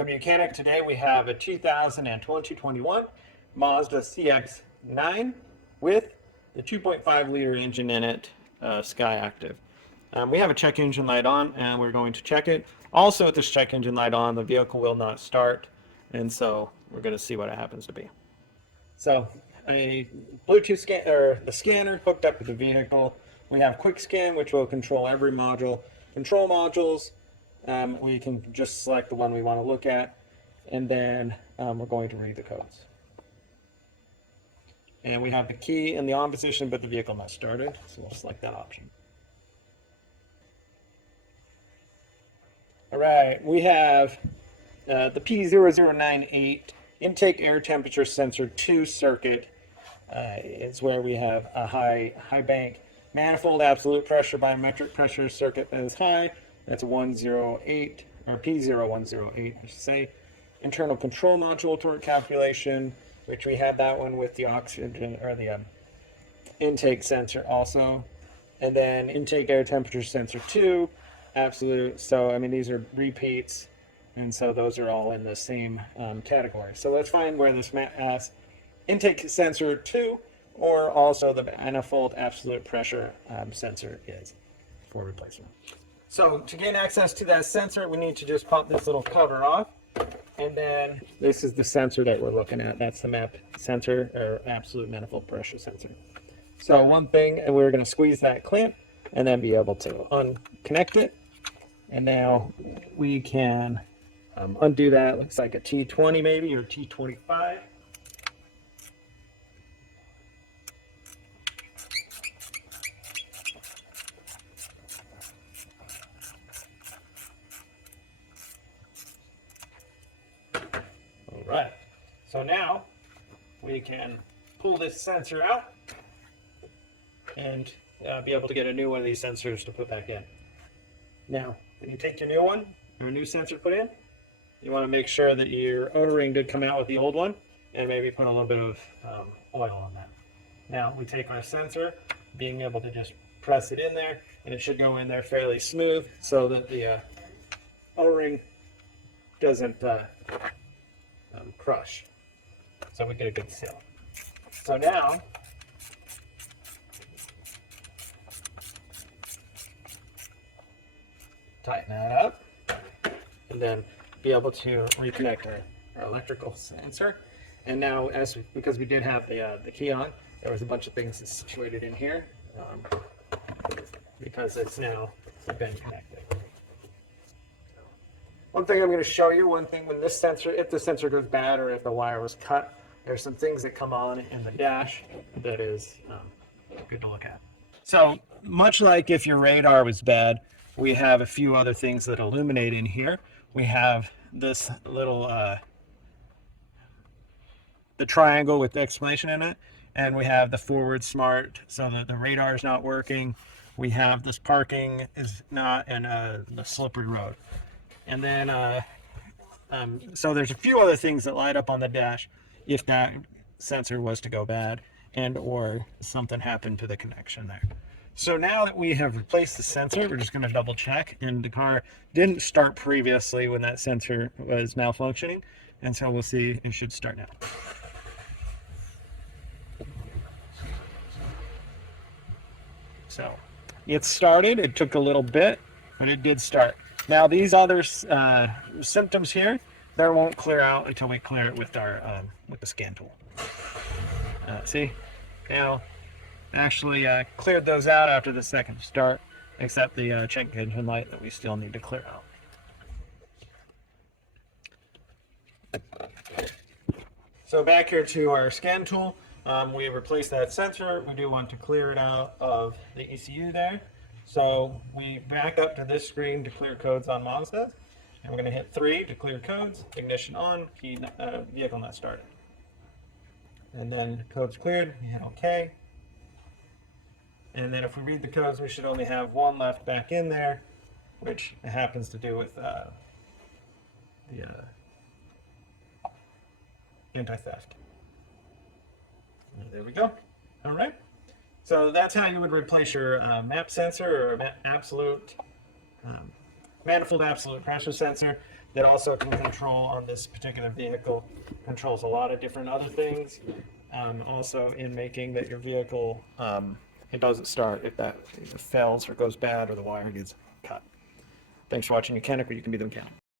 Welcome Mechanic. Today we have a 2021 Mazda CX-9 with the 2.5 liter engine in it, Sky Active. We have a check engine light on and we're going to check it. Also with this check engine light on, the vehicle will not start, and so we're going to see what it happens to be. So a Bluetooth scan, or the scanner hooked up with the vehicle. We have quick scan, which will control every module. Control modules, we can just select the one we want to look at, and then we're going to read the codes. And we have the key in the on position, but the vehicle not started, so we'll select that option. All right, we have the P0108 intake air temperature sensor 2 circuit. Is where we have a high bank manifold absolute pressure biometric pressure circuit that is high. That's 108, or P0108, I should say. Internal control module torque calculation, which we had that one with the oxygen, or the intake sensor also. And then intake air temperature sensor 2, absolute. So, I mean, these are repeats, and so those are all in the same category. So let's find where this intake sensor 2 or also the manifold absolute pressure sensor is for replacement. So to gain access to that sensor, we need to just pop this little cover off. And then this is the sensor that we're looking at. That's the MAP sensor, or absolute manifold pressure sensor. So one thing, and we're going to squeeze that clamp and then be able to unconnect it. And now we can undo that. Looks like a T20 maybe, or T25. Right, so now we can pull this sensor out and be able to get a new one of these sensors to put back in. Now, when you take your new one, or a new sensor put in, you want to make sure that your O-ring did come out with the old one, and maybe put a little bit of oil on that. Now, we take our sensor, being able to just press it in there, and it should go in there fairly smooth so that the O-ring doesn't crush, so we get a good seal. So now tighten that up and then be able to reconnect our electrical sensor. And now, because we did have the key on, there was a bunch of things that's situated in here because it's now been connected. One thing I'm going to show you, when this sensor, if the sensor goes bad or if the wire was cut, there's some things that come on in the dash that is good to look at. So much like if your radar was bad, we have a few other things that illuminate in here. We have this little, the triangle with the exclamation in it, and we have the forward smart so that the radar is not working. We have this parking is not, and the slippery road. And then, so there's a few other things that light up on the dash if that sensor was to go bad and or something happened to the connection there. So now that we have replaced the sensor, we're just going to double check, and the car didn't start previously when that sensor was malfunctioning, and so we'll see it should start now. So it started, it took a little bit, but it did start. Now these other symptoms here, they won't clear out until we clear it with our with the scan tool. See, now actually cleared those out after the second start, except the check engine light that we still need to clear out. So back here to our scan tool, we replaced that sensor. We do want to clear it out of the ECU there. So we back up to this screen to clear codes on Mazda, and we're going to hit 3 to clear codes, ignition on, key, vehicle not started. And then codes cleared, we hit OK. And then if we read the codes, we should only have one left back in there, which happens to do with the anti-theft. There we go. All right. So that's how you would replace your MAP sensor or absolute Manifold Absolute Pressure sensor that also can control on this particular vehicle, controls a lot of different other things. Also in making that your vehicle, it doesn't start if that fails or goes bad or the wire gets cut. Thanks for watching. You can, or you can be the mechanic.